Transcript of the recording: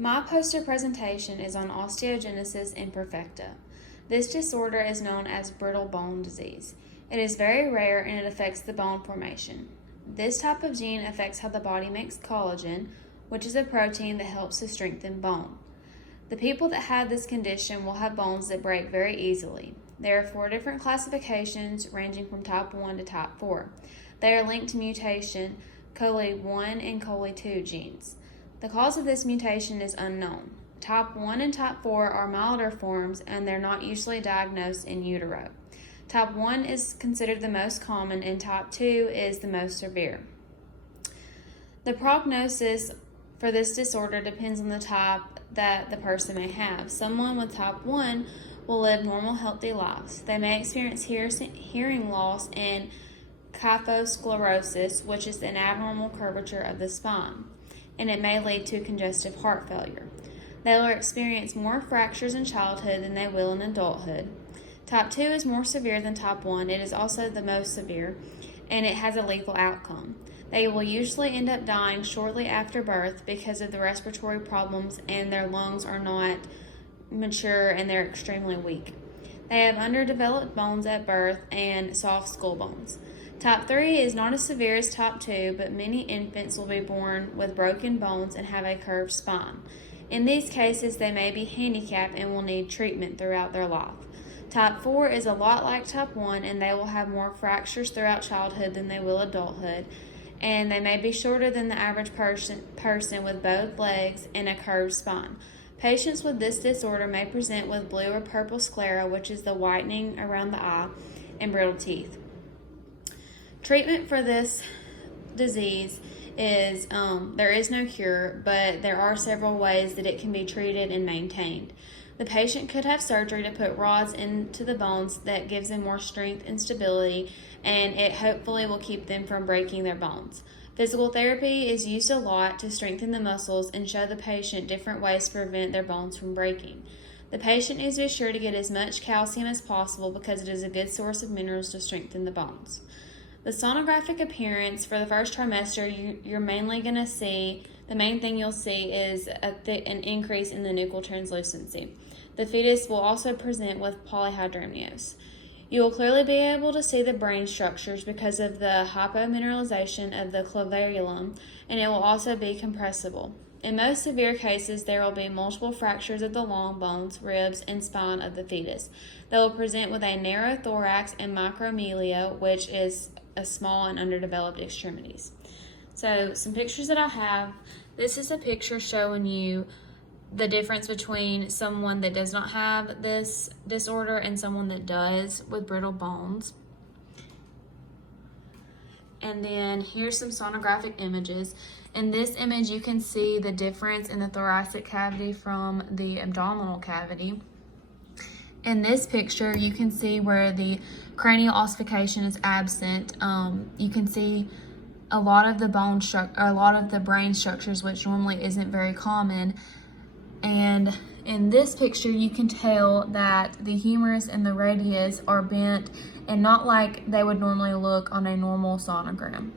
My poster presentation is on osteogenesis imperfecta. This disorder is known as brittle bone disease. It is very rare and it affects the bone formation. This type of gene affects how the body makes collagen, which is a protein that helps to strengthen bone. The people that have this condition will have bones that break very easily. There are 4 different classifications ranging from type 1 to type 4. They are linked to mutation COLI1 and COLI2 genes. The cause of this mutation is unknown. Type 1 and type 4 are milder forms and they're not usually diagnosed in utero. Type 1 is considered the most common and type 2 is the most severe. The prognosis for this disorder depends on the type that the person may have. Someone with type 1 will live normal, healthy lives. They may experience hearing loss and kyphosclerosis, which is an abnormal curvature of the spine, and it may lead to congestive heart failure. They will experience more fractures in childhood than they will in adulthood. Type 2 is more severe than type 1. It is also the most severe, and it has a lethal outcome. They will usually end up dying shortly after birth because of the respiratory problems, and their lungs are not mature and they're extremely weak. They have underdeveloped bones at birth and soft skull bones. Type 3 is not as severe as type 2, but many infants will be born with broken bones and have a curved spine. In these cases, they may be handicapped and will need treatment throughout their life. Type 4 is a lot like type 1, and they will have more fractures throughout childhood than they will adulthood, and they may be shorter than the average person with both legs and a curved spine. Patients with this disorder may present with blue or purple sclera, which is the whitening around the eye, and brittle teeth. Treatment for this disease is, there is no cure, but there are several ways that it can be treated and maintained. The patient could have surgery to put rods into the bones that gives them more strength and stability, and it hopefully will keep them from breaking their bones. Physical therapy is used a lot to strengthen the muscles and show the patient different ways to prevent their bones from breaking. The patient needs to be sure to get as much calcium as possible because it is a good source of minerals to strengthen the bones. The sonographic appearance for the first trimester, you're mainly going to see, the main thing you'll see is an increase in the nuchal translucency. The fetus will also present with polyhydramnios. You will clearly be able to see the brain structures because of the hypomineralization of the clavellum, and it will also be compressible. In most severe cases, there will be multiple fractures of the long bones, ribs, and spine of the fetus. They will present with a narrow thorax and micromelia, which is a small and underdeveloped extremities. So some pictures that I have, this is a picture showing you the difference between someone that does not have this disorder and someone that does with brittle bones. And then here's some sonographic images. In this image, you can see the difference in the thoracic cavity from the abdominal cavity. In this picture, you can see where the cranial ossification is absent. You can see a lot of the brain structures, which normally isn't very common. And in this picture, you can tell that the humerus and the radius are bent and not like they would normally look on a normal sonogram.